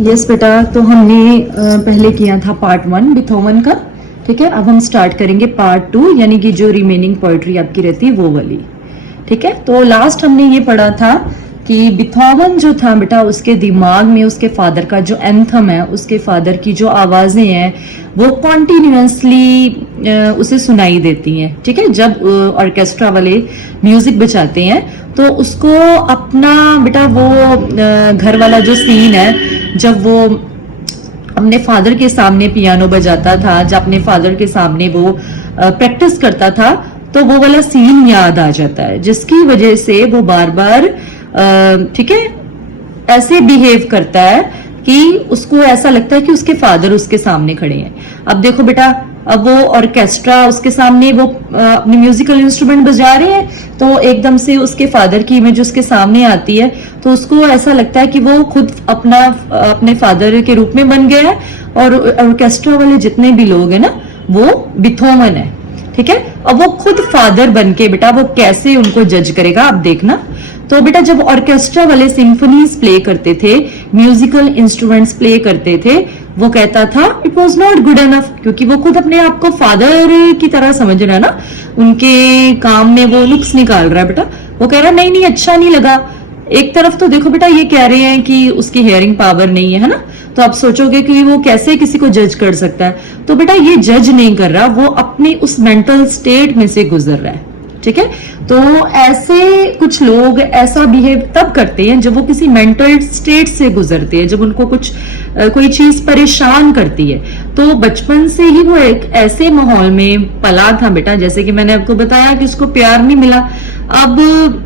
Yes बेटा, तो हमने पहले किया था पार्ट 1 बिथोवन का। ठीक है, अब हम स्टार्ट करेंगे पार्ट 2, यानी कि जो रिमेनिंग पोएट्री आपकी रहती है वो वाली। ठीक है, तो लास्ट हमने ये पढ़ा था कि बिथोवन जो था बेटा, उसके दिमाग में उसके फादर का जो एंथम है, उसके फादर की जो आवाजें हैं वो कॉन्टिन्यूसली उसे सुनाई देती हैं। ठीक है, जब ऑर्केस्ट्रा वाले म्यूजिक बजाते हैं तो उसको अपना बेटा वो घर वाला जो सीन है, जब वो अपने फादर के सामने पियानो बजाता था, जब अपने फादर के सामने वो प्रैक्टिस करता था, तो वो वाला सीन याद आ जाता है, जिसकी वजह से वो बार बार ठीक है ऐसे बिहेव करता है कि उसको ऐसा लगता है कि उसके फादर उसके सामने खड़े हैं। अब देखो बेटा, अब वो ऑर्केस्ट्रा उसके सामने वो अपने म्यूजिकल इंस्ट्रूमेंट बजा रहे हैं, तो एकदम से उसके फादर की इमेज उसके सामने आती है, तो उसको ऐसा लगता है कि वो खुद अपने फादर के रूप में बन गया है, और ऑर्केस्ट्रा वाले जितने भी लोग हैं ना वो बिथोवन है। ठीक है, अब वो खुद फादर बन के बेटा वो कैसे उनको जज करेगा, आप देखना। तो बेटा जब ऑर्केस्ट्रा वाले सिम्फनीज प्ले करते थे, म्यूजिकल इंस्ट्रूमेंट्स प्ले करते थे, वो कहता था it was not good enough, क्योंकि वो खुद अपने आप को फादर की तरह समझ रहा है ना, उनके काम में वो नुक्स निकाल रहा है बेटा। वो कह रहा है नहीं नहीं अच्छा नहीं लगा। एक तरफ तो देखो बेटा ये कह रहे हैं कि उसकी हियरिंग पावर नहीं है ना, तो आप सोचोगे कि वो कैसे किसी को जज कर सकता है। तो बेटा ये जज नहीं कर रहा, वो अपने उस मेंटल स्टेट में से गुजर रहा है। ठीक है, तो ऐसे कुछ लोग ऐसा बिहेव तब करते हैं जब वो किसी मेंटल स्टेट से गुजरते हैं, जब उनको कुछ कोई चीज परेशान करती है। तो बचपन से ही वो एक ऐसे माहौल में पला था बेटा, जैसे कि मैंने आपको बताया कि उसको प्यार नहीं मिला। अब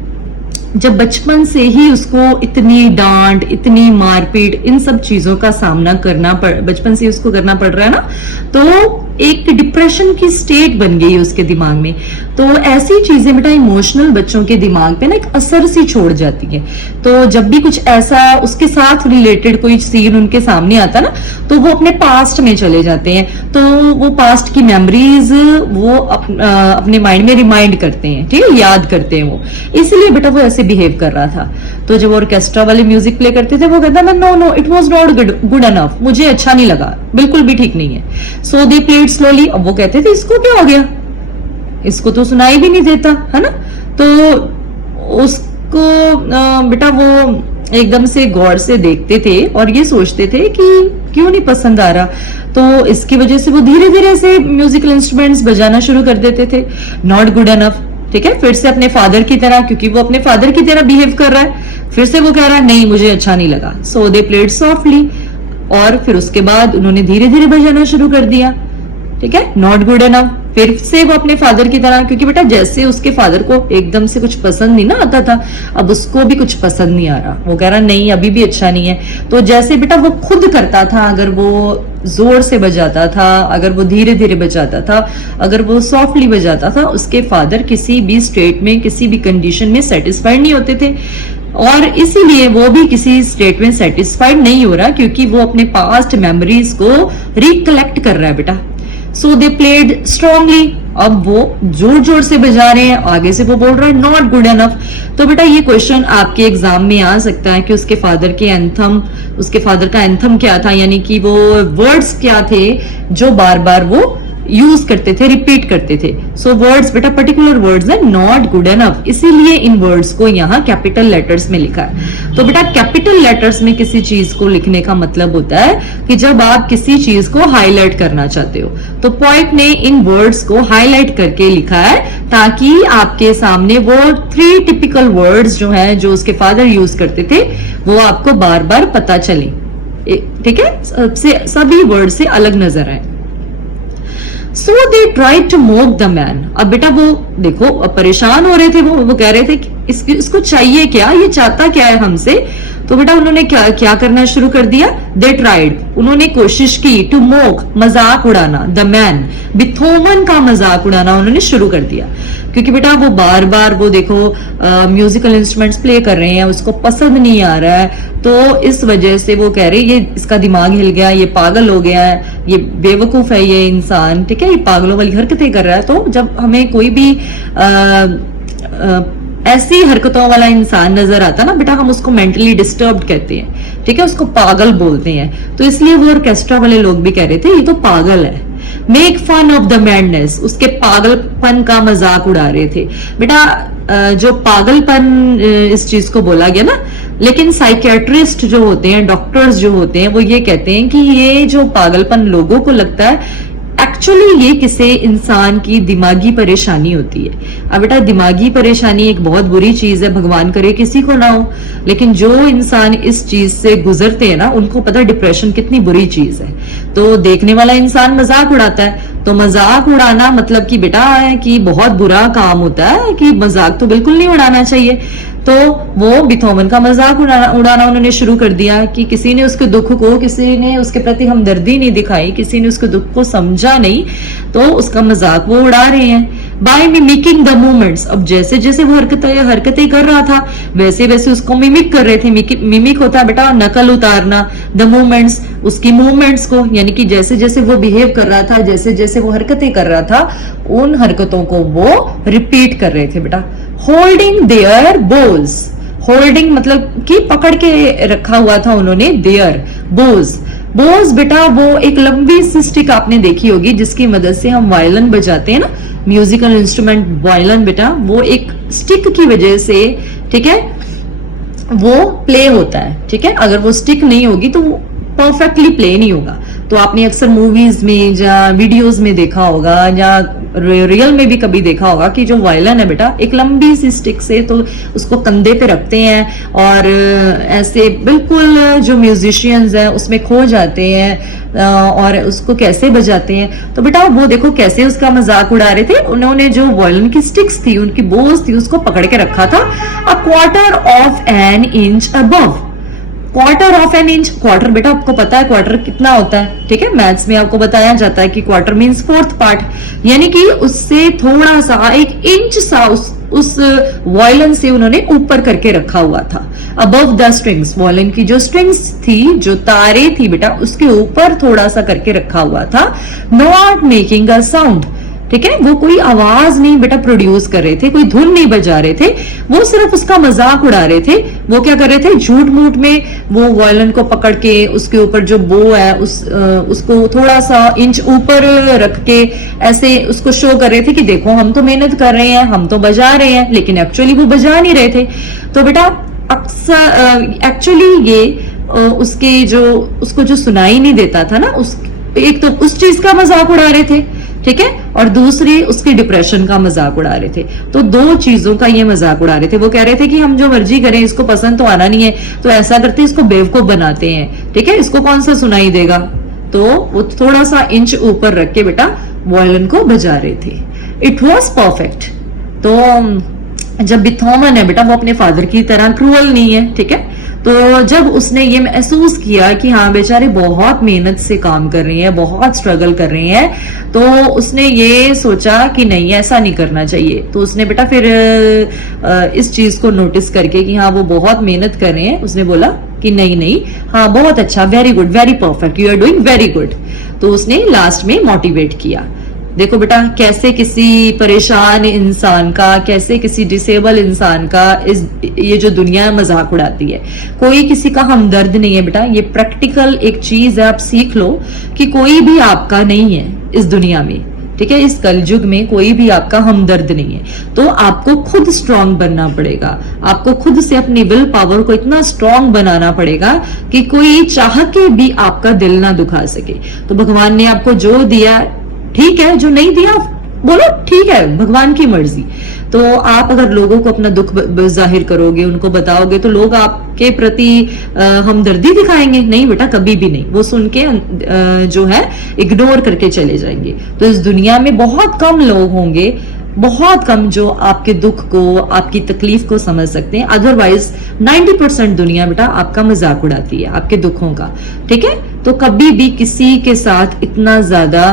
जब बचपन से ही उसको इतनी डांट, इतनी मारपीट, इन सब चीजों का सामना बचपन से उसको करना पड़ रहा है ना, तो एक डिप्रेशन की स्टेट बन गई है उसके दिमाग में। तो ऐसी चीजें बेटा इमोशनल बच्चों के दिमाग पे ना एक असर सी छोड़ जाती है। तो जब भी कुछ ऐसा उसके साथ रिलेटेड कोई सीन उनके सामने आता ना, तो वो अपने पास्ट में चले जाते हैं, तो वो पास्ट की मेमोरीज वो अपने माइंड में रिमाइंड करते हैं। ठीक है, याद करते हैं वो, इसलिए बेटा वो ऐसे बिहेव कर रहा था। तो जब ऑर्केस्ट्रा वाले म्यूजिक प्ले करते थे, वो कहता था no no it was not good enough, मुझे अच्छा नहीं लगा, बिल्कुल भी ठीक नहीं है। So they played slowly. अब वो कहते थे इसको क्या हो गया, इसको तो सुनाई भी नहीं देता है ना। तो उसको बेटा वो एकदम से गौर से देखते थे और ये सोचते थे कि क्यों नहीं पसंद आ रहा। तो इसकी वजह से वो धीरे धीरे से म्यूजिकल इंस्ट्रूमेंट्स बजाना शुरू कर देते थे। Not good enough. ठीक है, फिर से अपने फादर की तरह, क्योंकि वो अपने फादर की तरह बिहेव कर रहा है, फिर से वो कह रहा है नहीं मुझे अच्छा नहीं लगा। सो दे प्लेड सॉफ्टली, और फिर उसके बाद उन्होंने धीरे धीरे बजाना शुरू कर दिया। ठीक है, नॉट गुड एनफ, फिर से वो अपने फादर की तरह, क्योंकि बेटा जैसे उसके फादर को एकदम से कुछ पसंद नहीं ना आता था, अब उसको भी कुछ पसंद नहीं आ रहा। वो कह रहा नहीं अभी भी अच्छा नहीं है। तो जैसे बेटा वो खुद करता था, अगर वो जोर से बजाता था, अगर वो धीरे धीरे बजाता था, अगर वो सॉफ्टली बजाता था, उसके फादर किसी भी स्टेट में, किसी भी कंडीशन में सेटिस्फाइड नहीं होते थे। और इसीलिए वो भी किसी स्टेट में सेटिस्फाइड नहीं हो रहा, क्योंकि वो अपने पास्ट मेमोरीज को रिकलेक्ट कर रहा है बेटा। सो दे प्लेड स्ट्रांगली। अब वो जोर जोर से बजा रहे हैं, आगे से वो बोल रहा है नॉट गुड एनफ। तो बेटा ये क्वेश्चन आपके एग्जाम में आ सकता है कि उसके फादर का एंथम क्या था, यानी कि वो वर्ड्स क्या थे जो बार बार वो यूज करते थे, रिपीट करते थे। सो वर्ड्स बेटा पर्टिकुलर वर्ड्स है, नॉट गुड एनफ, इसीलिए इन वर्ड्स को यहाँ कैपिटल लेटर्स में लिखा है। तो बेटा कैपिटल लेटर्स में किसी चीज को लिखने का मतलब होता है कि जब आप किसी चीज को हाईलाइट करना चाहते हो, तो पोएट ने इन वर्ड्स को हाईलाइट करके लिखा है, ताकि आपके सामने वो 3 टिपिकल वर्ड्स जो है, जो उसके फादर यूज करते थे, वो आपको बार बार पता चले। ठीक है, सभी वर्ड से अलग नजर आए। So they tried to mock the man. अब बेटा वो देखो परेशान हो रहे थे, वो कह रहे थे कि इसको चाहिए क्या, ये चाहता क्या है हमसे। तो बेटा उन्होंने क्या करना शुरू कर दिया, दे ट्राइड, उन्होंने कोशिश की, टू मोक, मजाक उड़ाना, द मैन, बिथोवन का मजाक उड़ाना उन्होंने शुरू कर दिया। क्योंकि बेटा वो बार बार वो देखो म्यूजिकल इंस्ट्रूमेंट्स प्ले कर रहे हैं, उसको पसंद नहीं आ रहा है, तो इस वजह से वो कह रहे ये इसका दिमाग हिल गया, ये पागल हो गया है, ये बेवकूफ है ये इंसान। ठीक है, ये पागलों वाली हरकतें कर रहा है। तो जब हमें कोई भी ऐसी हरकतों वाला इंसान नजर आता ना बेटा, हम उसको मेंटली डिस्टर्ब्ड कहते हैं, ठीक है, उसको पागल बोलते हैं। तो इसलिए वो ऑर्केस्ट्रा वाले लोग भी कह रहे थे ये तो पागल है, make fun of the madness, उसके पागलपन का मजाक उड़ा रहे थे बेटा। जो पागलपन इस चीज को बोला गया ना, लेकिन साइकियाट्रिस्ट जो होते हैं, डॉक्टर्स जो होते हैं, वो ये कहते हैं कि ये जो पागलपन लोगों को लगता है, एक्चुअली ये किसी इंसान की दिमागी परेशानी होती है। अब बेटा दिमागी परेशानी एक बहुत बुरी चीज है, भगवान करे किसी को ना हो, लेकिन जो इंसान इस चीज से गुजरते हैं ना, उनको पता डिप्रेशन कितनी बुरी चीज है। तो देखने वाला इंसान मजाक उड़ाता है, तो मजाक उड़ाना मतलब कि बेटा है कि बहुत बुरा काम होता है, कि मजाक तो बिल्कुल नहीं उड़ाना चाहिए। तो वो बीथोवन का मजाक उड़ाना उन्होंने शुरू कर दिया कि किसी ने उसके दुख को, किसी ने उसके प्रति हमदर्दी नहीं दिखाई, किसी ने उसके दुख को समझा नहीं, तो उसका मजाक वो उड़ा रहे हैं बाय मिमिकिंग द मूवमेंट्स। अब जैसे जैसे वो हरकतें कर रहा था, वैसे वैसे उसको मिमिक कर रहे थे। मिमिक होता है बेटा नकल उतारना, द मूवमेंट्स, उसकी मूवमेंट्स को, यानी कि जैसे जैसे वो बिहेव कर रहा था, जैसे जैसे वो हरकतें कर रहा था, उन हरकतों को वो रिपीट कर रहे थे बेटा। होल्डिंग देयर बोज, होल्डिंग मतलब कि पकड़ के रखा हुआ था उन्होंने देयर बोज। बोज बेटा वो एक लंबी सी स्टिक आपने देखी होगी जिसकी मदद से हम वायलिन बजाते हैं ना, म्यूजिकल इंस्ट्रूमेंट वायलिन बेटा, वो एक स्टिक की वजह से, ठीक है, वो प्ले होता है, ठीक है। अगर वो स्टिक नहीं होगी तो वो परफेक्टली प्ले नहीं होगा। तो आपने अक्सर मूवीज में या वीडियोस में देखा होगा, या रियल में भी कभी देखा होगा कि जो वायलिन है बेटा, एक लंबी सी स्टिक से तो उसको कंधे पे रखते हैं और ऐसे बिल्कुल जो म्यूजिशियंस हैं उसमें खो जाते हैं और उसको कैसे बजाते हैं। तो बेटा वो देखो कैसे उसका मजाक उड़ा रहे थे। उन्होंने जो वायलिन की स्टिक्स थी, उनकी बोज थी, उसको पकड़ के रखा था a quarter of an inch above. Quarter of an inch, quarter बेटा आपको पता है क्वार्टर कितना होता है, ठीक है, मैथ्स में आपको बताया जाता है कि क्वार्टर मींस फोर्थ पार्ट, यानी कि उससे थोड़ा सा एक इंच सा उस वायलिन से उन्होंने ऊपर करके रखा हुआ था। अबव द स्ट्रिंग्स, वायलिन की जो स्ट्रिंग्स थी, जो तारे थी बेटा, उसके ऊपर थोड़ा सा करके रखा हुआ था। नॉट मेकिंग अ साउंड, ठीक है, वो कोई आवाज नहीं बेटा प्रोड्यूस कर रहे थे, कोई धुन नहीं बजा रहे थे, वो सिर्फ उसका मजाक उड़ा रहे थे। वो क्या कर रहे थे, झूठ मूठ में वो वायलिन को पकड़ के उसके ऊपर जो बो है उसको थोड़ा सा इंच ऊपर रख के ऐसे उसको शो कर रहे थे कि देखो हम तो मेहनत कर रहे हैं, हम तो बजा रहे हैं, लेकिन एक्चुअली वो बजा नहीं रहे थे। तो बेटा अक्सर एक्चुअली ये उसको जो सुनाई नहीं देता था ना, एक तो उस चीज का मजाक उड़ा रहे थे, ठीक है, और दूसरी उसके डिप्रेशन का मजाक उड़ा रहे थे। तो दो चीजों का ये मजाक उड़ा रहे थे। वो कह रहे थे कि हम जो मर्जी करें, इसको पसंद तो आना नहीं है, तो ऐसा करते इसको बेवकूफ बनाते हैं, ठीक है, इसको कौन सा सुनाई देगा। तो वो थोड़ा सा इंच ऊपर रख के बेटा वायलिन को बजा रहे थे। It was perfect. तो जब बीथोवन है बेटा, वो अपने फादर की तरह क्रूअल नहीं है, ठीक है। तो जब उसने ये महसूस किया कि हाँ बेचारे बहुत मेहनत से काम कर रहे हैं, बहुत स्ट्रगल कर रहे हैं, तो उसने ये सोचा कि नहीं ऐसा नहीं करना चाहिए। तो उसने बेटा फिर इस चीज को नोटिस करके कि हाँ वो बहुत मेहनत कर रहे हैं, उसने बोला कि नहीं नहीं, हाँ बहुत अच्छा, very good, very perfect, you are doing very good. तो उसने लास्ट में मोटिवेट किया। देखो बेटा कैसे किसी परेशान इंसान का, कैसे किसी डिसेबल इंसान का ये जो दुनिया मजाक उड़ाती है। कोई किसी का हमदर्द नहीं है बेटा, ये प्रैक्टिकल एक चीज है, आप सीख लो कि कोई भी आपका नहीं है इस दुनिया में, ठीक है। इस कलयुग में कोई भी आपका हमदर्द नहीं है। तो आपको खुद स्ट्रांग बनना पड़ेगा, आपको खुद से अपनी विल पावर को इतना स्ट्रांग बनाना पड़ेगा कि कोई चाह के भी आपका दिल ना दुखा सके। तो भगवान ने आपको जो दिया ठीक है, जो नहीं दिया बोलो ठीक है, भगवान की मर्जी। तो आप अगर लोगों को अपना दुख जाहिर करोगे, उनको बताओगे, तो लोग आपके प्रति हमदर्दी दिखाएंगे? नहीं बेटा, कभी भी नहीं। वो सुन के जो है इग्नोर करके चले जाएंगे। तो इस दुनिया में बहुत कम लोग होंगे, बहुत कम, जो आपके दुख को, आपकी तकलीफ को समझ सकते हैं। अदरवाइज 90% दुनिया बेटा आपका मजाक उड़ाती है, आपके दुखों का, ठीक है। तो कभी भी किसी के साथ इतना ज्यादा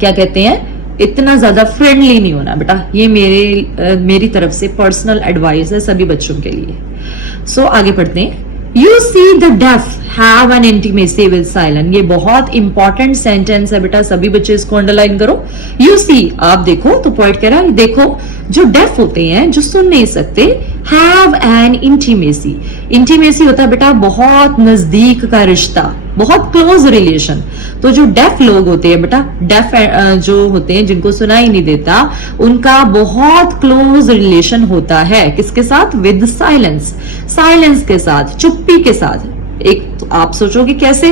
क्या कहते हैं, इतना ज्यादा फ्रेंडली नहीं होना बेटा। ये मेरी तरफ से पर्सनल एडवाइस है सभी बच्चों के लिए। सो आगे पढ़ते हैं। You see the deaf have an intimacy with silent. ये बहुत इंपॉर्टेंट सेंटेंस है बेटा, सभी बच्चे इसको अंडरलाइन करो। यू सी, आप देखो, तो पॉइंट कह रहा है देखो, जो डेफ होते हैं, जो सुन नहीं सकते, हैव एन इंटीमेसी। इंटीमेसी होता है बेटा बहुत नजदीक का रिश्ता, बहुत क्लोज रिलेशन। तो जो डेफ लोग होते हैं बेटा, डेफ जो होते हैं जिनको सुनाई नहीं देता, उनका बहुत क्लोज रिलेशन होता है किसके साथ? With silence. साइलेंस के साथ, चुप्पी के साथ। एक तो आप सोचोगे कैसे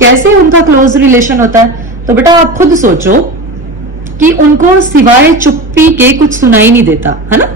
कैसे उनका क्लोज रिलेशन होता है, तो बेटा आप खुद सोचो कि उनको सिवाय चुप्पी के कुछ सुनाई नहीं देता, है ना।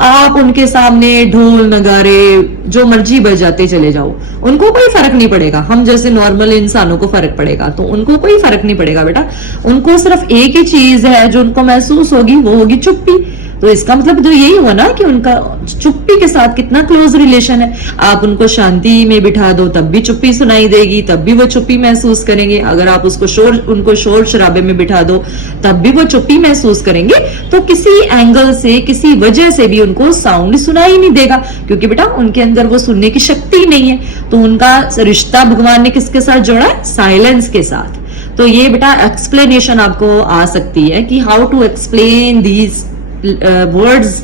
आप उनके सामने ढोल नगारे जो मर्जी बजाते चले जाओ, उनको कोई फर्क नहीं पड़ेगा। हम जैसे नॉर्मल इंसानों को फर्क पड़ेगा, तो उनको कोई फर्क नहीं पड़ेगा बेटा। उनको सिर्फ एक ही चीज है जो उनको महसूस होगी, वो होगी चुप्पी। तो इसका मतलब तो यही हुआ ना कि उनका चुप्पी के साथ कितना क्लोज रिलेशन है। आप उनको शांति में बिठा दो तब भी चुप्पी सुनाई देगी, तब भी वो चुप्पी महसूस करेंगे। अगर आप उनको शोर शराबे में बिठा दो तब भी वो चुप्पी महसूस करेंगे। तो किसी एंगल से, किसी वजह से भी उनको साउंड सुनाई नहीं देगा, क्योंकि बेटा उनके अंदर वो सुनने की शक्ति नहीं है। तो उनका रिश्ता भगवान ने किसके साथ जोड़ा है? साइलेंस के साथ। तो ये बेटा एक्सप्लेनेशन आपको आ सकती है कि how to explain these words.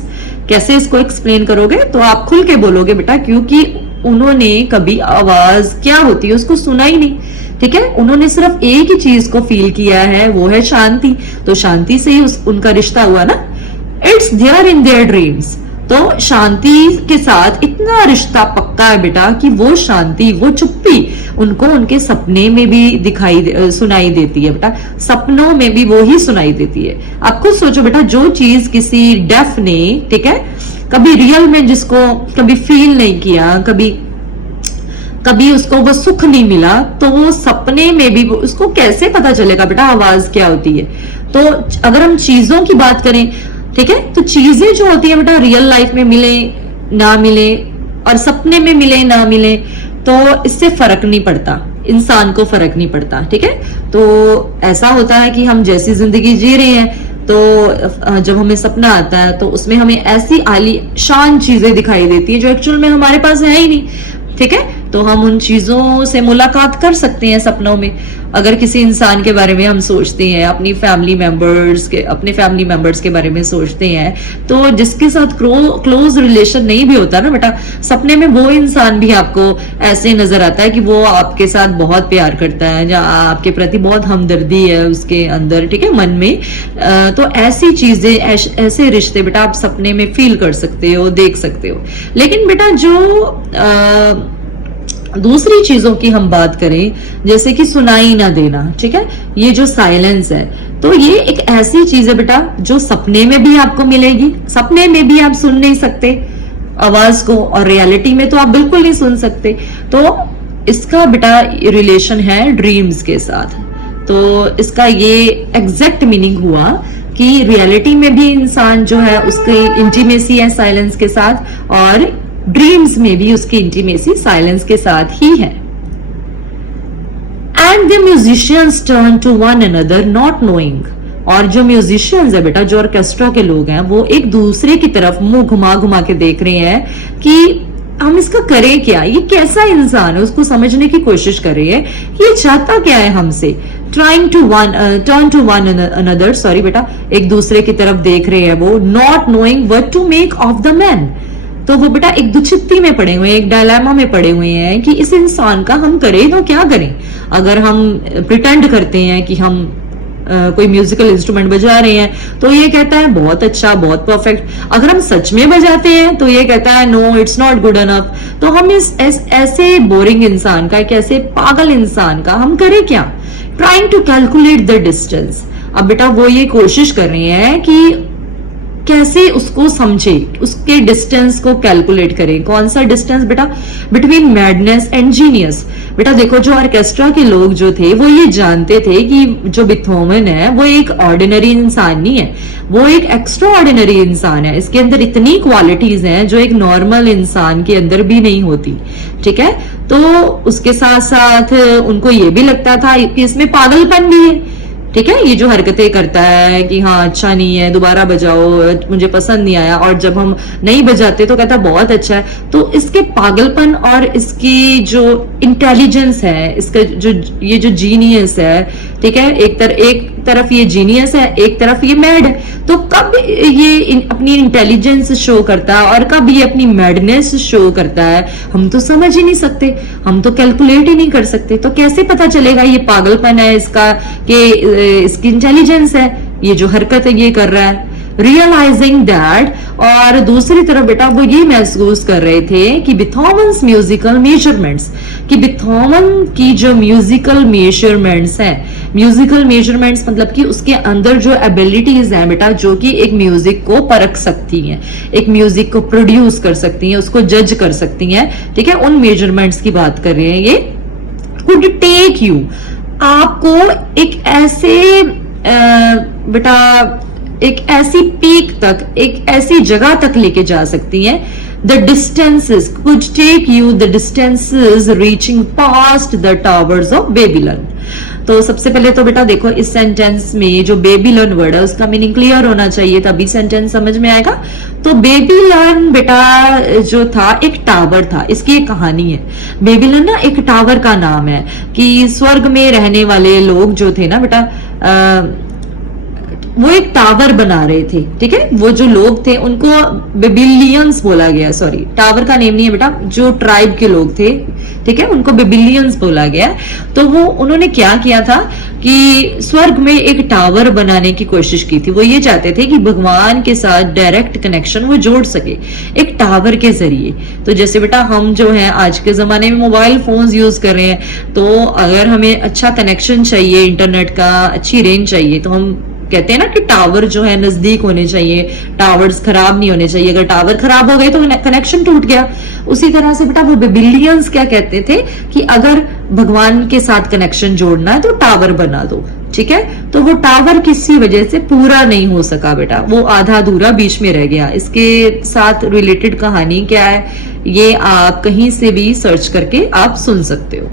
कैसे इसको एक्सप्लेन करोगे? तो आप खुल के बोलोगे बेटा, क्योंकि उन्होंने कभी आवाज क्या होती है उसको सुना ही नहीं, ठीक है। उन्होंने सिर्फ एक ही चीज को फील किया है, वो है शांति। तो शांति से ही उनका रिश्ता हुआ ना। It's there in their dreams. तो शांति के साथ इतना रिश्ता पक्का है बेटा कि वो शांति, वो चुप्पी उनको उनके सपने में भी सुनाई देती है बेटा। सपनों में भी वो ही सुनाई देती है। आप खुद सोचो बेटा, जो चीज किसी डेफ ने, ठीक है, कभी रियल में जिसको कभी फील नहीं किया, कभी उसको वो सुख नहीं मिला, तो वो सपने में भी उसको कैसे पता चलेगा बेटा आवाज क्या होती है। तो अगर हम चीजों की बात करें, ठीक है, तो चीजें जो होती है बेटा रियल लाइफ में मिले ना मिले और सपने में मिले ना मिले, तो इससे फर्क नहीं पड़ता, इंसान को फर्क नहीं पड़ता, ठीक है। तो ऐसा होता है कि हम जैसी जिंदगी जी रहे हैं, तो जब हमें सपना आता है तो उसमें हमें ऐसी आलीशान चीजें दिखाई देती हैं जो एक्चुअल में हमारे पास है ही नहीं, ठीक है। तो हम उन चीजों से मुलाकात कर सकते हैं सपनों में। अगर किसी इंसान के बारे में हम सोचते हैं, अपने फैमिली मेंबर्स के बारे में सोचते हैं, तो जिसके साथ क्लोज रिलेशन नहीं भी होता ना बेटा, सपने में वो इंसान भी आपको ऐसे नजर आता है कि वो आपके साथ बहुत प्यार करता है, या आपके प्रति बहुत हमदर्दी है उसके अंदर, ठीक है, मन में। तो ऐसी चीजें, ऐसे रिश्ते बेटा आप सपने में फील कर सकते हो, देख सकते हो। लेकिन बेटा जो दूसरी चीजों की हम बात करें, जैसे कि सुनाई ना देना, ठीक है, ये जो साइलेंस है, तो ये एक ऐसी चीज है बेटा जो सपने में भी आपको मिलेगी। सपने में भी आप सुन नहीं सकते आवाज को, और रियलिटी में तो आप बिल्कुल नहीं सुन सकते। तो इसका बेटा रिलेशन है ड्रीम्स के साथ। तो इसका ये एग्जैक्ट मीनिंग हुआ कि रियलिटी में भी इंसान जो है उसकी इंटीमेसी है साइलेंस के साथ, और ड्रीम्स में भी उसकी इंटीमेसी साइलेंस के साथ ही है। And the musicians turn to one another not knowing. और जो म्यूजिशियंस है बेटा, जो ऑर्केस्ट्रा के लोग हैं, वो एक दूसरे की तरफ मुंह घुमा घुमा के देख रहे हैं कि हम इसका करें क्या, ये कैसा इंसान है, उसको समझने की कोशिश कर रही है, ये चाहता क्या है हमसे। Trying to turn to one another, sorry बेटा, एक दूसरे की तरफ देख रहे हैं वो, not knowing what to make of the man. तो वो बेटा एक दुचित्ती में पड़े हुए हैं, एक डायलेमा में पड़े हुए हैं कि इस इंसान का हम करें तो क्या करें। अगर हम प्रिटेंड करते हैं कि हम कोई म्यूजिकल इंस्ट्रूमेंट बजा रहे हैं, तो ये कहता है बहुत अच्छा, बहुत परफेक्ट। अगर हम सच में बजाते हैं तो ये कहता है no, it's not good enough. तो हम ऐसे बोरिंग इंसान का, एक ऐसे पागल इंसान का हम करें क्या। Trying to calculate the distance. अब बेटा वो ये कोशिश कर रहे हैं कि कैसे उसको समझे, उसके डिस्टेंस को कैलकुलेट करें। कौन सा डिस्टेंस बेटा? Between madness and genius. बेटा देखो, जो ऑर्केस्ट्रा के लोग जो थे वो ये जानते थे कि जो बीथोवन है वो एक ऑर्डिनरी इंसान नहीं है, वो एक एक्स्ट्रा ऑर्डिनरी इंसान है। इसके अंदर इतनी क्वालिटीज हैं जो एक नॉर्मल इंसान के अंदर भी नहीं होती, ठीक है। तो उसके साथ साथ उनको ये भी लगता था कि इसमें पागलपन भी है, ठीक है, ये जो हरकतें करता है कि हाँ अच्छा नहीं है, दोबारा बजाओ, मुझे पसंद नहीं आया, और जब हम नहीं बजाते तो कहता बहुत अच्छा है। तो इसके पागलपन और इसकी जो इंटेलिजेंस है, इसका जो ये जो जीनियस है, ठीक है, एक तरफ ये जीनियस है, एक तरफ ये मैड है। तो कब ये अपनी इंटेलिजेंस शो करता है और कब ये अपनी मैडनेस शो करता है, हम तो समझ ही नहीं सकते, हम तो कैलकुलेट ही नहीं कर सकते। तो कैसे पता चलेगा ये पागलपन है इसका कि इसकी इंटेलिजेंस है, ये जो हरकत है ये कर रहा है, रियलाइजिंग दैट। और दूसरी तरफ बेटा वो ये महसूस कर रहे थे कि बिथोवन्स म्यूजिकल मेजरमेंट्स, कि बिथोवन की जो म्यूजिकल मेजरमेंट्स हैं, म्यूजिकल मेजरमेंट्स मतलब कि उसके अंदर जो एबिलिटीज हैं बेटा, जो कि एक म्यूजिक को परख सकती हैं, एक म्यूजिक को प्रोड्यूस कर सकती हैं, उसको जज कर सकती हैं, ठीक है, उन मेजरमेंट्स की बात कर रहे हैं ये। कुड टेक यू, आपको एक ऐसे बेटा एक ऐसी पीक तक, एक ऐसी जगह तक लेके जा सकती है। The distances could take you, the distances reaching past the towers of Babylon. तो सबसे पहले तो बेटा देखो इस सेंटेंस में जो बेबीलोन वर्ड है उसका मीनिंग क्लियर होना चाहिए, तभी सेंटेंस समझ में आएगा। तो बेबीलोन बेटा जो था एक टावर था, इसकी एक कहानी है। बेबीलोन ना एक टावर का नाम है कि स्वर्ग में रहने वाले लोग जो थे ना बेटा, वो एक टावर बना रहे थे, ठीक है, वो जो लोग थे उनको बेबिलियंस बोला गया, सॉरी टावर का नेम नहीं है बेटा, जो ट्राइब के लोग थे, ठीक है, उनको बेबिलियंस बोला गया। तो वो उन्होंने क्या किया था कि स्वर्ग में एक टावर बनाने की कोशिश की थी। वो ये चाहते थे कि भगवान के साथ डायरेक्ट कनेक्शन वो जोड़ सके एक टावर के जरिए। तो जैसे बेटा हम जो है आज के जमाने में मोबाइल फोन्स यूज कर रहे हैं, तो अगर हमें अच्छा कनेक्शन चाहिए, इंटरनेट का अच्छी रेंज चाहिए, तो हम कहते हैं ना कि टावर जो है नजदीक होने चाहिए, टावर्स खराब नहीं होने चाहिए। अगर टावर खराब हो गए तो कनेक्शन टूट गया। उसी तरह से बेटा वो बेबिलियंस क्या कहते थे कि अगर भगवान के साथ कनेक्शन जोड़ना है तो टावर बना दो, ठीक है। तो वो टावर किसी वजह से पूरा नहीं हो सका बेटा, वो आधा अधूरा बीच में रह गया। इसके साथ रिलेटेड कहानी क्या है ये आप कहीं से भी सर्च करके आप सुन सकते हो।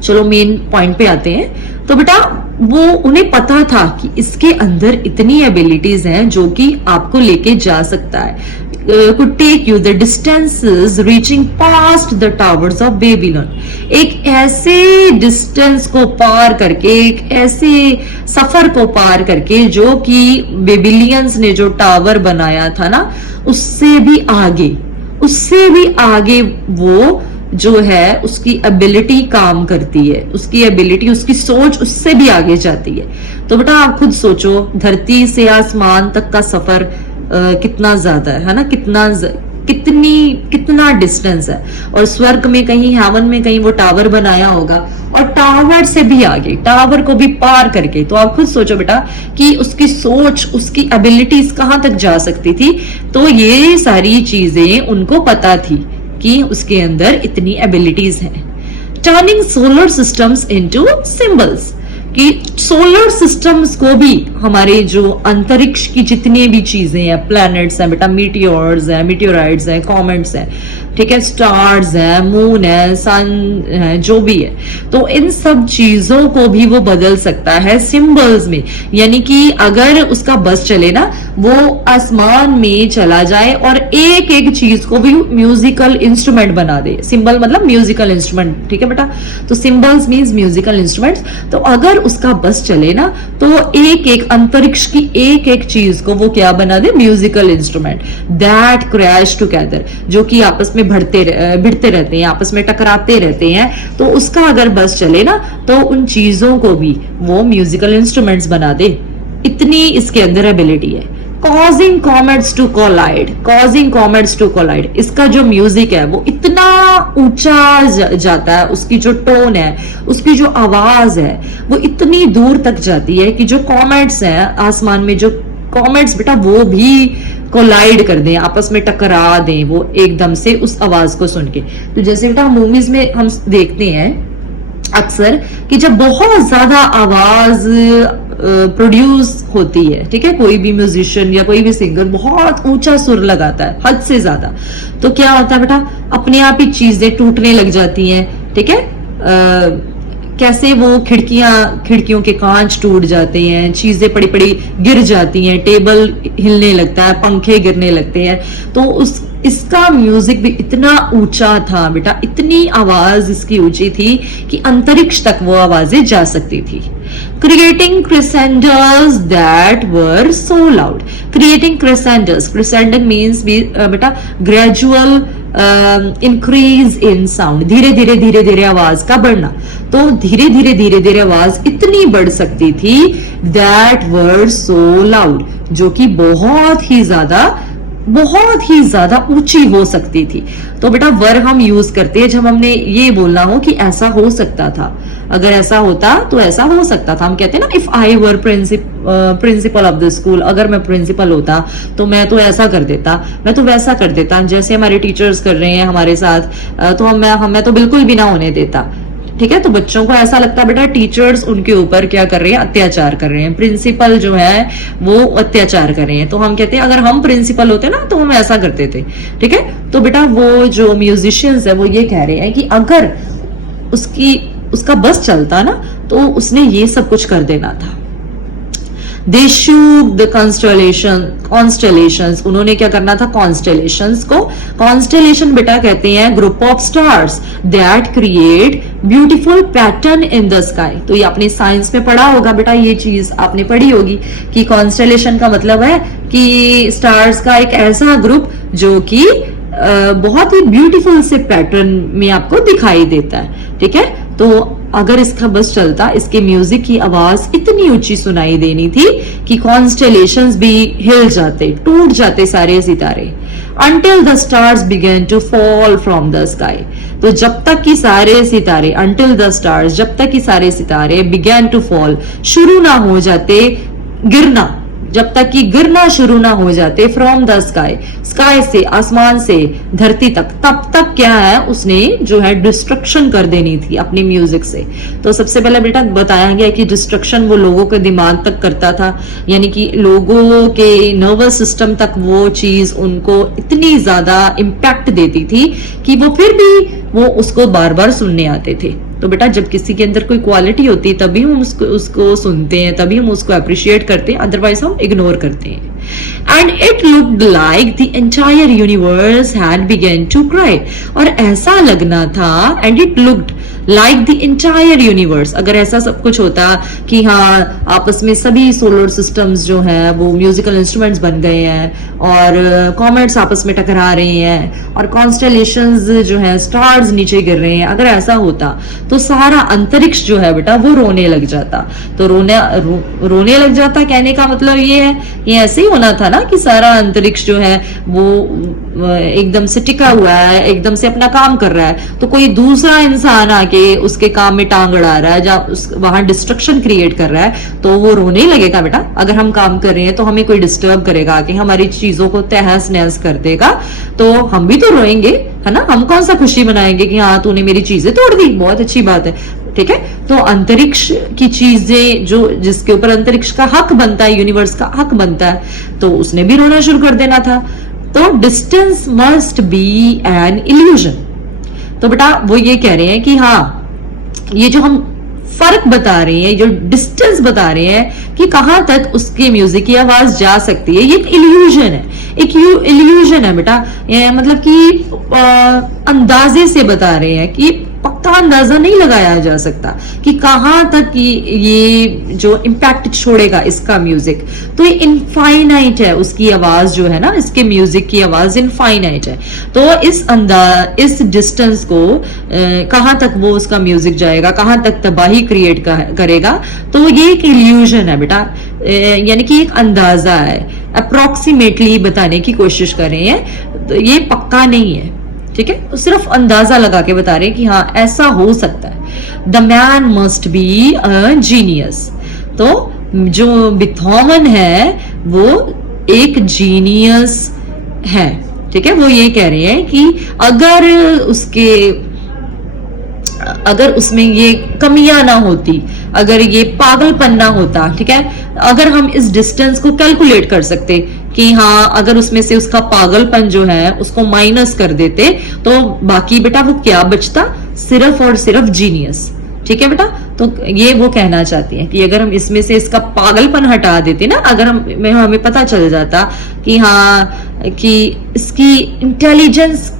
चलो मेन पॉइंट पे आते हैं। तो बेटा वो उन्हें पता था कि इसके अंदर इतनी एबिलिटीज हैं जो कि आपको लेके जा सकता है, could take you the distances reaching past the towers of Babylon। एक ऐसे डिस्टेंस को पार करके, एक ऐसे सफर को पार करके जो कि बेबिलियंस ने जो टावर बनाया था ना उससे भी आगे, उससे भी आगे वो जो है उसकी एबिलिटी काम करती है, उसकी एबिलिटी, उसकी सोच उससे भी आगे जाती है। तो बेटा आप खुद सोचो धरती से आसमान तक का सफर कितना ज्यादा है ना, कितना डिस्टेंस है। और स्वर्ग में कहीं, हेवन में कहीं वो टावर बनाया होगा और टावर से भी आगे, टावर को भी पार करके। तो आप खुद सोचो बेटा कि उसकी सोच, उसकी एबिलिटीज कहां तक जा सकती थी। तो ये सारी चीजें उनको पता थी कि उसके अंदर इतनी एबिलिटीज हैं। Turning solar systems into symbols, कि सोलर सिस्टम्स को भी, हमारे जो अंतरिक्ष की जितनी भी चीजें हैं, प्लैनेट्स हैं बेटा, मीटियोर्स हैं, मीटियोराइट्स हैं, कॉमेट्स हैं, ठीक है, स्टार्स हैं, मून है, सन है, जो भी है, तो इन सब चीजों को भी वो बदल सकता है सिंबल्स में। यानी कि अगर उसका बस चले ना, वो आसमान में चला जाए और एक एक चीज को भी म्यूजिकल इंस्ट्रूमेंट बना दे। सिंबल मतलब म्यूजिकल इंस्ट्रूमेंट, ठीक है बेटा। तो सिंबल्स मीन्स म्यूजिकल इंस्ट्रूमेंट्स। तो अगर उसका बस चले ना तो एक एक अंतरिक्ष की एक एक चीज को वो क्या बना दे, musical instrument that crash together, जो कि आपस में भिड़ते रहते हैं, आपस में टकराते रहते हैं। तो उसका अगर बस चले ना तो उन चीजों को भी वो म्यूजिकल इंस्ट्रूमेंट्स बना दे, इतनी इसके अंदर एबिलिटी है। Causing comets to collide, causing comets to collide, इसका जो म्यूजिक है वो इतना ऊंचा जाता है, उसकी जो टोन है, उसकी जो आवाज है वो इतनी दूर तक जाती है कि जो कॉमेट्स हैं आसमान में, जो कॉमेट्स बेटा वो भी कोलाइड कर दें, आपस में टकरा दें वो एकदम से उस आवाज को सुन के। तो जैसे बेटा मूवीज में हम देखते हैं अक्सर कि जब बहुत ज्यादा आवाज प्रोड्यूस होती है, ठीक है, कोई भी म्यूजिशियन या कोई भी सिंगर बहुत ऊंचा सुर लगाता है हद से ज्यादा, तो क्या होता है बेटा, अपने आप ही चीजें टूटने लग जाती हैं, ठीक है। कैसे वो खिड़कियों के कांच टूट जाते हैं, चीजें पड़ी पड़ी गिर जाती हैं, टेबल हिलने लगता है, पंखे गिरने लगते हैं। तो इसका म्यूजिक भी इतना ऊंचा था बेटा, इतनी आवाज इसकी ऊंची थी कि अंतरिक्ष तक वो आवाजें जा सकती थी। Creating crescendos that were so loud. Creating crescendos, crescendo means बेटा ग्रेजुअल इंक्रीज इन साउंड, धीरे धीरे आवाज का बढ़ना। तो धीरे धीरे आवाज इतनी बढ़ सकती थी, दैट वर सो लाउड, जो कि बहुत ही ज्यादा ऊंची हो सकती थी। तो बेटा वर हम यूज करते हैं जब हमने ये बोलना हो कि ऐसा हो सकता था, अगर ऐसा होता तो ऐसा हो सकता था। हम कहते हैं ना, if I were principle of the school, अगर मैं प्रिंसिपल होता तो मैं तो ऐसा कर देता, मैं तो वैसा कर देता। जैसे हमारे टीचर्स कर रहे हैं हमारे साथ, तो मैं तो बिल्कुल भी ना होने देता। ठीक है, तो बच्चों को ऐसा लगता है बेटा टीचर्स उनके ऊपर क्या कर रहे हैं, अत्याचार कर रहे हैं, प्रिंसिपल जो है वो अत्याचार कर रहे हैं। तो हम कहते हैं अगर हम प्रिंसिपल होते ना तो हम ऐसा करते थे। ठीक है, तो बेटा वो जो म्यूजिशियंस है वो ये कह रहे हैं कि अगर उसका बस चलता ना तो उसने ये सब कुछ कर देना था। They shook the constellations, उन्होंने क्या करना था, constellations को। constellation बेटा कहते हैं group of stars that create beautiful pattern in the sky। तो ये आपने साइंस में पढ़ा होगा बेटा, ये चीज आपने पढ़ी होगी कि constellation का मतलब है कि स्टार्स का एक ऐसा ग्रुप जो कि बहुत ही ब्यूटीफुल से पैटर्न में आपको दिखाई देता है। ठीक है, तो अगर इसका बस चलता, इसके म्यूजिक की आवाज इतनी ऊंची सुनाई देनी थी कि कॉन्स्टेलेशंस भी हिल जाते, टूट जाते सारे सितारे। Until the stars began to fall from the sky। तो जब तक कि सारे सितारे, until the stars, जब तक कि सारे सितारे began to fall, शुरू ना हो जाते गिरना, जब तक कि गिरना शुरू ना हो जाते, फ्रॉम द स्काई, स्काई से, आसमान से धरती तक, तब तक क्या है उसने जो है डिस्ट्रक्शन कर देनी थी अपनी म्यूजिक से। तो सबसे पहले बेटा बताया गया कि डिस्ट्रक्शन वो लोगों के दिमाग तक करता था, यानी कि लोगों के नर्वस सिस्टम तक वो चीज उनको इतनी ज्यादा इम्पैक्ट देती थी कि वो फिर भी वो उसको बार बार सुनने आते थे। तो बेटा जब किसी के अंदर कोई क्वालिटी होती है तभी हम उसको सुनते हैं, तभी हम उसको अप्रिशिएट करते हैं, अदरवाइज हम इग्नोर करते हैं। And it looked like the entire universe had begun to cry. और ऐसा लगना था, and it looked like the entire universe, अगर ऐसा सब कुछ होता कि हाँ आपस में सभी सोलर सिस्टम्स जो है वो म्यूजिकल इंस्ट्रूमेंट्स बन गए हैं और कॉमेट्स आपस में टकरा रहे हैं और कॉन्स्टेलेशंस जो है स्टार्स नीचे गिर रहे हैं, अगर ऐसा होता तो सारा अंतरिक्ष जो है बेटा वो रोने लग जाता। तो रोने लग जाता कहने का मतलब ये है, ये ऐसे ही होना था ना कि सारा अंतरिक्ष जो है वो एकदम से टिका हुआ है, एकदम से अपना काम कर रहा है, तो कोई दूसरा इंसान आके उसके काम में टांग अड़ा रहा है, जब वहां डिस्ट्रक्शन क्रिएट कर रहा है तो वो रोने लगेगा बेटा। अगर हम काम कर रहे हैं तो हमें कोई डिस्टर्ब करेगा कि हमारी चीजों को तहस नहस कर देगा तो हम भी तो रोएंगे, है ना। हम कौन सा खुशी मनाएंगे कि हाँ तूने मेरी चीजें तोड़ दी, बहुत अच्छी बात है। ठीक है, तो अंतरिक्ष की चीजें जो जिसके ऊपर अंतरिक्ष का हक बनता है, यूनिवर्स का हक बनता है, तो उसने भी रोना शुरू कर देना था। तो distance must be an illusion. तो बेटा वो ये कह रहे हैं कि हाँ ये जो हम फर्क बता रहे हैं, जो डिस्टेंस बता रहे हैं कि कहां तक उसके म्यूजिक की आवाज जा सकती है, ये एक इल्यूजन है, एक इल्यूजन है बेटा। मतलब कि अंदाजे से बता रहे हैं कि पक्का अंदाजा नहीं लगाया जा सकता कि कहां तक ये जो इम्पैक्ट छोड़ेगा इसका म्यूजिक। तो ये इनफाइनाइट है, उसकी आवाज जो है ना, इसके म्यूजिक की आवाज इनफाइनाइट है। तो इस डिस्टेंस को कहां तक वो उसका म्यूजिक जाएगा, कहां तक तबाही क्रिएट करेगा, तो ये एक इल्यूजन है बेटा, यानी कि एक अंदाजा है, अप्रोक्सीमेटली बताने की कोशिश कर रहे हैं, तो ये पक्का नहीं है। ठीक है, तो सिर्फ अंदाजा लगा के बता रहे हैं कि हाँ ऐसा हो सकता है। The man must be a genius. तो जो बिथोवन है वो एक जीनियस है। ठीक है, वो ये कह रहे हैं कि अगर उसमें ये कमियां ना होती, अगर ये पागलपन ना होता, ठीक है, अगर हम इस डिस्टेंस को कैलकुलेट कर सकते कि हाँ अगर उसमें से उसका पागलपन जो है उसको माइनस कर देते तो बाकी बेटा वो क्या बचता, सिर्फ और सिर्फ जीनियस। ठीक है बेटा। तो ये वो कहना चाहती है कि अगर हम इसमें से इसका पागलपन हटा देते ना, अगर हमें पता चल जाता कि हाँ कि इसकी इंटेलिजेंस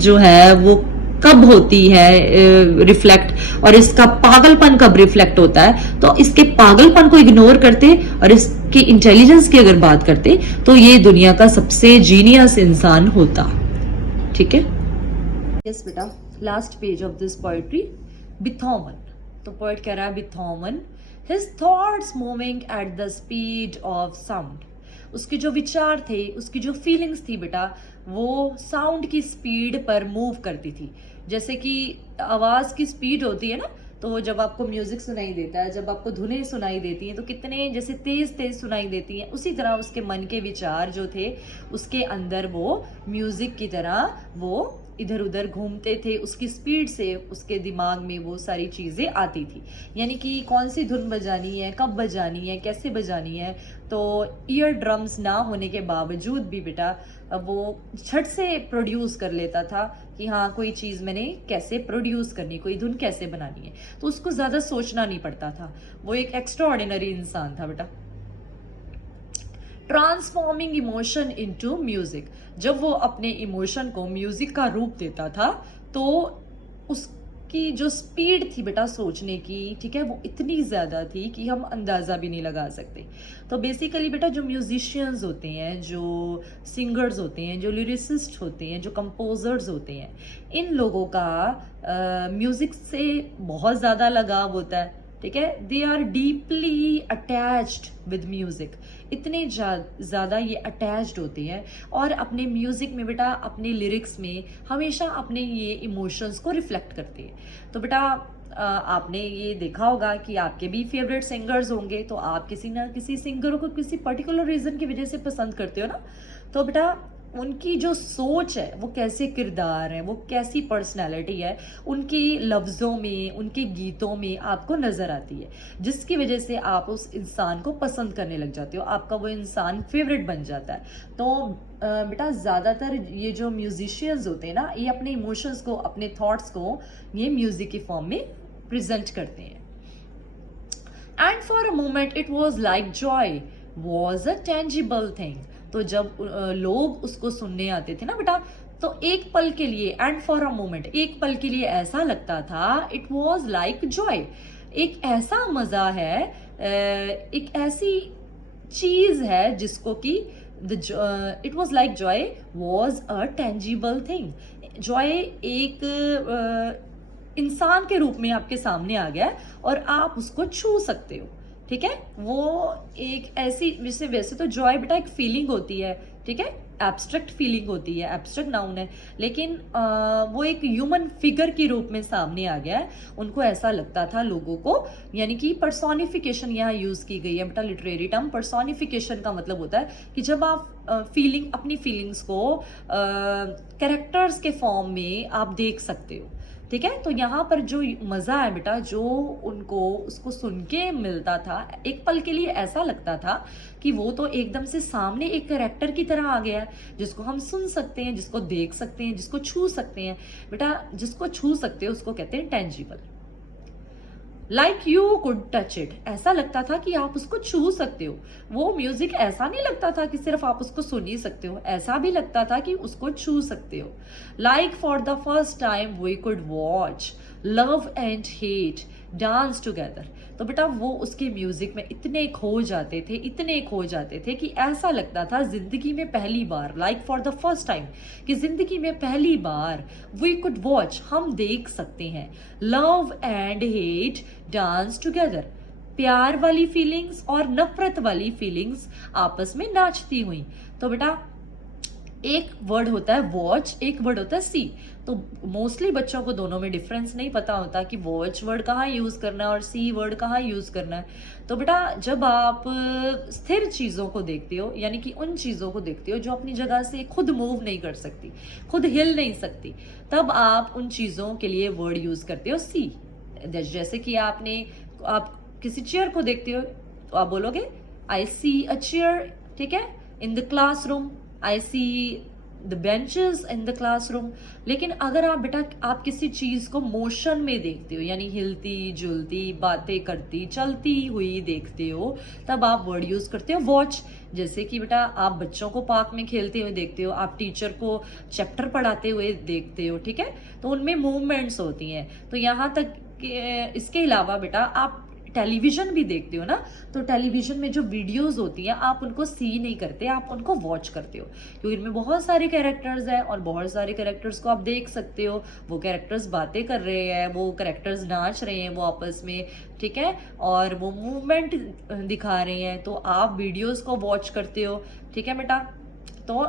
जो है वो कब होती है रिफ्लेक्ट, और इसका पागलपन कब रिफ्लेक्ट होता है, तो इसके पागलपन को इग्नोर करते और इसकी इंटेलिजेंस की अगर बात करते तो ये दुनिया का सबसे जीनियस इंसान होता। ठीक है। यस बेटा, last page of this poetry, बिथोवन। तो पोएट कह रहा है बिथोवन, his thoughts moving at the speed of sound. उसके जो विचार थे, उसकी जो फीलिंग्स थी बेटा, वो साउंड की स्पीड पर मूव करती थी। जैसे कि आवाज की स्पीड होती है ना, तो जब आपको म्यूजिक सुनाई देता है, जब आपको धुनें सुनाई देती हैं तो कितने जैसे तेज तेज सुनाई देती हैं, उसी तरह उसके मन के विचार जो थे उसके अंदर वो म्यूजिक की तरह वो इधर उधर घूमते थे। उसकी स्पीड से उसके दिमाग में वो सारी चीजें आती थी, यानी कि कौन सी धुन बजानी है, कब बजानी है, कैसे बजानी है। तो ईयर ड्रम्स ना होने के बावजूद भी बेटा वो झट से प्रोड्यूस कर लेता था कि हाँ कोई चीज मैंने कैसे प्रोड्यूस करनी, कोई धुन कैसे बनानी है। तो उसको ज्यादा सोचना नहीं पड़ता था, वो एक एक्स्ट्रा ऑर्डिनरी इंसान था बेटा। ट्रांसफॉर्मिंग इमोशन इनटू म्यूजिक, जब वो अपने इमोशन को म्यूजिक का रूप देता था तो उसकी जो स्पीड थी बेटा सोचने की, ठीक है, वो इतनी ज्यादा थी कि हम अंदाजा भी नहीं लगा सकते। तो बेसिकली बेटा जो म्यूजिशियंस होते हैं, जो सिंगर्स होते हैं, जो लिरिसिस्ट होते हैं, जो कंपोजर्स होते हैं, इन लोगों का म्यूजिक से बहुत ज्यादा लगाव होता है। ठीक है, they are deeply attached with music, इतने ज्यादा ये अटैच्ड होते हैं और अपने म्यूजिक में बेटा, अपने लिरिक्स में हमेशा अपने ये इमोशंस को रिफ्लेक्ट करते हैं। तो बेटा आपने ये देखा होगा कि आपके भी फेवरेट सिंगर्स होंगे, तो आप किसी ना किसी सिंगर को किसी पर्टिकुलर रीजन की वजह से पसंद करते हो ना। तो बेटा उनकी जो सोच है, वो कैसे किरदार है, वो कैसी पर्सनालिटी है, उनकी लफ्जों में, उनके गीतों में आपको नजर आती है, जिसकी वजह से आप उस इंसान को पसंद करने लग जाते हो, आपका वो इंसान फेवरेट बन जाता है। तो बेटा ज्यादातर ये जो म्यूजिशियंस होते हैं ना, ये अपने इमोशंस को, अपने थॉट्स को ये म्यूजिक की फॉर्म में प्रेजेंट करते हैं। And for a moment it was like Joy was a tangible thing. तो जब लोग उसको सुनने आते थे ना बेटा, तो एक पल के लिए, एंड फॉर अ मोमेंट, एक पल के लिए ऐसा लगता था, इट वॉज लाइक जॉय, एक ऐसा मजा है, एक ऐसी चीज है जिसको कि it was like Joy was a tangible thing. Joy एक इंसान के रूप में आपके सामने आ गया और आप उसको छू सकते हो। ठीक है, वो एक ऐसी, वैसे तो जॉय बेटा एक फीलिंग होती है, ठीक है, एब्स्ट्रैक्ट फीलिंग होती है, एब्स्ट्रैक्ट नाउन है, लेकिन वो एक ह्यूमन फिगर के रूप में सामने आ गया है। उनको ऐसा लगता था लोगों को, यानी कि पर्सोनिफिकेशन यहाँ यूज की गई है बेटा, लिटरेरी टर्म पर्सोनिफिकेशन का मतलब होता है कि जब आप फीलिंग, अपनी फीलिंग्स को कैरेक्टर्स के फॉर्म में आप देख सकते हो। ठीक है, तो यहाँ पर जो मजा है बेटा, जो उनको उसको सुन के मिलता था, एक पल के लिए ऐसा लगता था कि वो तो एकदम से सामने एक कैरेक्टर की तरह आ गया है, जिसको हम सुन सकते हैं, जिसको देख सकते हैं, जिसको छू सकते हैं। बेटा जिसको छू सकते हो उसको कहते हैं tangible. Like you could touch it, ऐसा लगता था कि आप उसको छू सकते हो। वो म्यूजिक ऐसा नहीं लगता था कि सिर्फ आप उसको सुन ही सकते हो, ऐसा भी लगता था कि उसको छू सकते हो। Like for the first time we could watch love and hate dance together. तो बेटा वो उसके म्यूजिक में इतने खो जाते थे, इतने खो जाते थे कि ऐसा लगता था जिंदगी में पहली बार, like for the first time, कि जिंदगी में पहली बार वी कुड वॉच, हम देख सकते हैं, love and hate dance together, प्यार वाली फीलिंग्स और नफरत वाली फीलिंग्स आपस में नाचती हुई। तो बेटा एक वर्ड होता है वॉच, एक वर्ड होता है सी। तो मोस्टली बच्चों को दोनों में डिफरेंस नहीं पता होता कि वॉच वर्ड कहाँ यूज करना है और सी वर्ड कहाँ यूज करना है। तो बेटा जब आप स्थिर चीजों को देखते हो, यानी कि उन चीजों को देखते हो जो अपनी जगह से खुद मूव नहीं कर सकती, खुद हिल नहीं सकती, तब आप उन चीजों के लिए वर्ड यूज करते हो सी। जैसे कि आप किसी चेयर को देखते हो तो आप बोलोगे आई सी अ चेयर, ठीक है, in the classroom, I see the benches in the classroom. लेकिन अगर आप बेटा आप किसी चीज को मोशन में देखते हो, यानी हिलती जुलती, बातें करती, चलती हुई देखते हो, तब आप वर्ड यूज करते हो वॉच। जैसे कि बेटा आप बच्चों को पार्क में खेलते हुए देखते हो, आप टीचर को चैप्टर पढ़ाते हुए देखते हो, ठीक है, तो उनमें मूवमेंट्स होती हैं। तो यहाँ तक इसके अलावा बेटा आप टेलीविजन भी देखते हो ना, तो टेलीविजन में जो वीडियोस होती हैं आप उनको सी नहीं करते, आप उनको वॉच करते हो, क्योंकि इनमें बहुत सारे कैरेक्टर्स हैं और बहुत सारे कैरेक्टर्स को आप देख सकते हो। वो कैरेक्टर्स बातें कर रहे हैं, वो कैरेक्टर्स नाच रहे हैं वो आपस में, ठीक है, और वो मूवमेंट दिखा रहे हैं, तो आप वीडियोस को वॉच करते हो, ठीक है बेटा। तो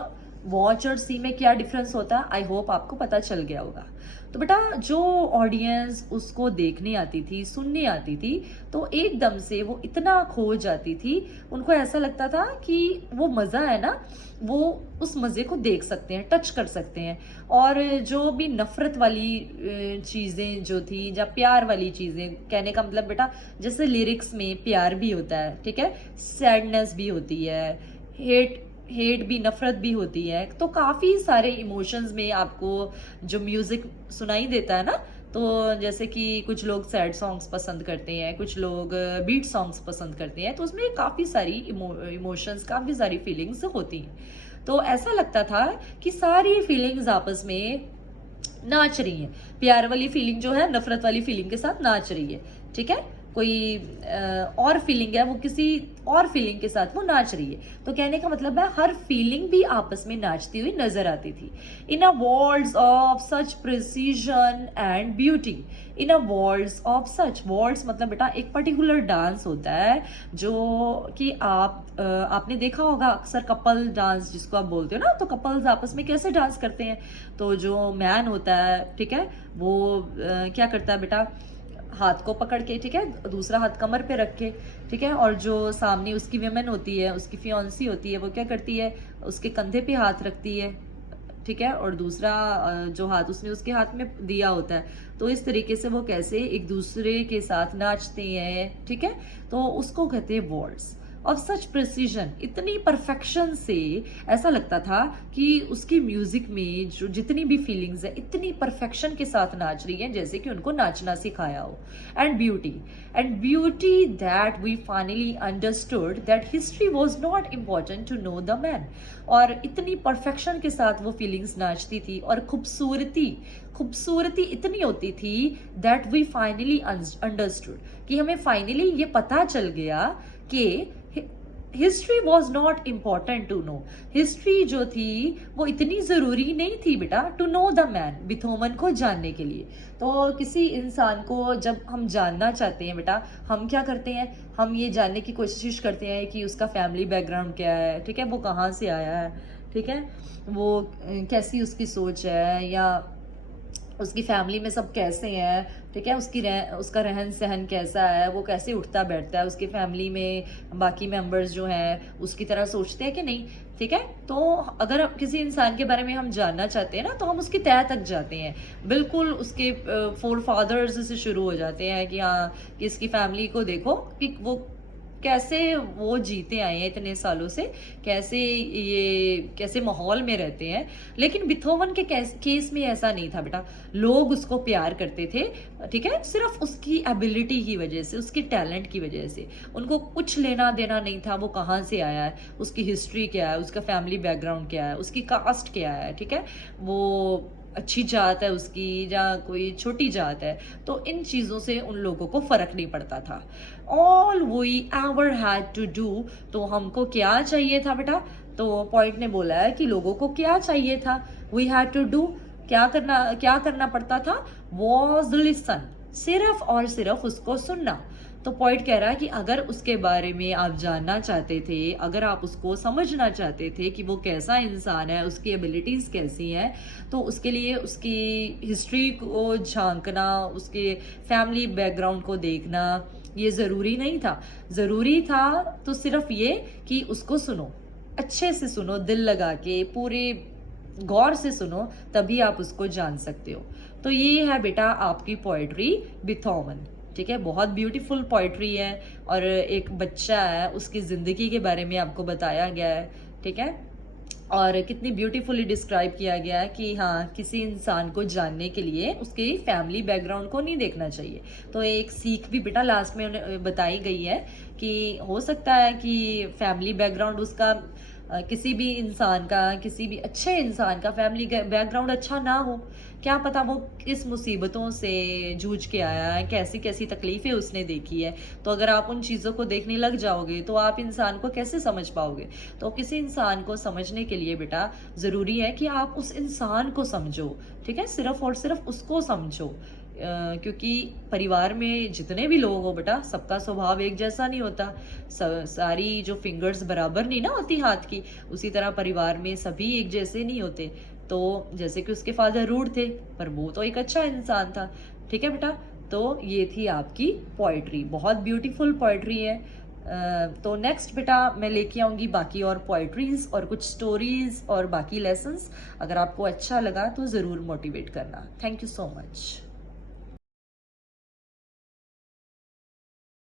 वॉच और सी में क्या डिफरेंस होता है, आई होप आपको पता चल गया होगा। तो बेटा जो ऑडियंस उसको देखने आती थी, सुनने आती थी, तो एकदम से वो इतना खो जाती थी, उनको ऐसा लगता था कि वो मज़ा है ना, वो उस मज़े को देख सकते हैं, टच कर सकते हैं। और जो भी नफरत वाली चीज़ें जो थी, या प्यार वाली चीज़ें, कहने का मतलब बेटा जैसे लिरिक्स में प्यार भी होता है, ठीक है, सैडनेस भी होती है, हेट भी, नफरत भी होती है, तो काफी सारे इमोशंस में आपको जो म्यूजिक सुनाई देता है ना, तो जैसे कि कुछ लोग सैड सॉन्ग्स पसंद करते हैं, कुछ लोग बीट सॉन्ग्स पसंद करते हैं, तो उसमें काफी सारी इमोशंस, काफी सारी फीलिंग्स होती हैं। तो ऐसा लगता था कि सारी फीलिंग्स आपस में नाच रही है, प्यार वाली फीलिंग जो है नफरत वाली फीलिंग के साथ नाच रही है, ठीक है, कोई और फीलिंग है वो किसी और फीलिंग के साथ वो नाच रही है। तो कहने का मतलब है हर फीलिंग भी आपस में नाचती हुई नजर आती थी। In a worlds of such precision and beauty, in a worlds of such, worlds मतलब बेटा एक पर्टिकुलर डांस होता है जो कि आपने देखा होगा अक्सर कपल डांस जिसको आप बोलते हो ना, तो कपल्स आपस में कैसे डांस करते हैं। तो जो मैन होता है, ठीक है, वो क्या करता है बेटा, हाथ को पकड़ के, ठीक है, दूसरा हाथ कमर पे रख के, ठीक है, और जो सामने उसकी विमेन होती है, उसकी फियांसी होती है, वो क्या करती है, उसके कंधे पे हाथ रखती है, ठीक है, और दूसरा जो हाथ उसने उसके हाथ में दिया होता है। तो इस तरीके से वो कैसे एक दूसरे के साथ नाचते हैं, ठीक है, तो उसको कहते हैं वर्ड्स ऑफ सच प्रिसीजन, इतनी परफेक्शन से ऐसा लगता था कि उसकी म्यूजिक में जो जितनी भी फीलिंग्स है इतनी परफेक्शन के साथ नाच रही है जैसे कि उनको नाचना सिखाया हो। And beauty that we finally understood that history was not important to know the man, और इतनी परफेक्शन के साथ वो फीलिंग्स नाचती थी, और खूबसूरती इतनी होती थी दैट वी फाइनली अंडरस्टूड, कि हमें फाइनली ये पता चल गया कि history was not important to know, history जो थी वो इतनी जरूरी नहीं थी बेटा to know the man, Beethoven को जानने के लिए। तो किसी इंसान को जब हम जानना चाहते हैं बेटा, हम क्या करते हैं, हम ये जानने की कोशिश करते हैं कि उसका फैमिली बैकग्राउंड क्या है, ठीक है, वो कहाँ से आया है, ठीक है, वो कैसी उसकी सोच है, या उसकी फैमिली में सब कैसे हैं, ठीक है, उसका रहन सहन कैसा है, वो कैसे उठता बैठता है, उसकी फैमिली में बाकी मेंबर्स जो हैं उसकी तरह सोचते हैं कि नहीं, ठीक है। तो अगर किसी इंसान के बारे में हम जानना चाहते हैं ना, तो हम उसकी तह तक जाते हैं, बिल्कुल उसके फोर फादर्स से शुरू हो जाते हैं कि हाँ, कि इसकी फैमिली को देखो कि वो कैसे वो जीते आए हैं इतने सालों से, कैसे माहौल में रहते हैं। लेकिन बिथोवन के केस में ऐसा नहीं था बेटा, लोग उसको प्यार करते थे, ठीक है, सिर्फ उसकी एबिलिटी की वजह से, उसके टैलेंट की वजह से। उनको कुछ लेना देना नहीं था वो कहाँ से आया है, उसकी हिस्ट्री क्या है, उसका फैमिली बैकग्राउंड क्या है, उसकी कास्ट क्या है, ठीक है, वो अच्छी जात है उसकी या कोई छोटी जात है, तो इन चीज़ों से उन लोगों को फर्क नहीं पड़ता था। All we ever had to do, तो हमको क्या चाहिए था बेटा, तो पॉइंट ने बोला है कि लोगों को क्या चाहिए था, वी हैड टू डू, क्या करना पड़ता था, वॉज लिसन, सिर्फ और सिर्फ उसको सुनना। तो पॉइंट कह रहा है कि अगर उसके बारे में आप जानना चाहते थे, अगर आप उसको समझना चाहते थे कि वो कैसा इंसान है, उसकी एबिलिटीज कैसी हैं, तो उसके लिए उसकी हिस्ट्री को झांकना, उसके फैमिली बैकग्राउंड को देखना ये ज़रूरी नहीं था। ज़रूरी था तो सिर्फ ये कि उसको सुनो, अच्छे से सुनो, दिल लगा के पूरे गौर से सुनो, तभी आप उसको जान सकते हो। तो ये है बेटा आपकी पोएट्री बिथोवन, ठीक है, बहुत ब्यूटीफुल पोएट्री है, और एक बच्चा है उसकी ज़िंदगी के बारे में आपको बताया गया है, ठीक है। और कितनी ब्यूटीफुली डिस्क्राइब किया गया है कि हाँ, किसी इंसान को जानने के लिए उसके फैमिली बैकग्राउंड को नहीं देखना चाहिए। तो एक सीख भी बेटा लास्ट में उन्हें बताई गई है कि हो सकता है कि फैमिली बैकग्राउंड उसका किसी भी इंसान का, किसी भी अच्छे इंसान का फैमिली बैकग्राउंड अच्छा ना हो। क्या पता वो किस मुसीबतों से जूझ के आया है, कैसी कैसी तकलीफें उसने देखी है। तो अगर आप उन चीज़ों को देखने लग जाओगे तो आप इंसान को कैसे समझ पाओगे। तो किसी इंसान को समझने के लिए बेटा ज़रूरी है कि आप उस इंसान को समझो, ठीक है, सिर्फ और सिर्फ उसको समझो। क्योंकि परिवार में जितने भी लोग हो बेटा, सबका स्वभाव एक जैसा नहीं होता। सारी जो फिंगर्स बराबर नहीं ना होती हाथ की, उसी तरह परिवार में सभी एक जैसे नहीं होते। तो जैसे कि उसके फादर रूड थे, पर वो तो एक अच्छा इंसान था। ठीक है बेटा, तो ये थी आपकी पोएट्री, बहुत ब्यूटीफुल पोएट्री है। तो नेक्स्ट बेटा मैं लेके आऊंगी बाकी और पोएट्रीज और कुछ स्टोरीज और बाकी लेसन्स। अगर आपको अच्छा लगा तो ज़रूर मोटिवेट करना। Thank you so much.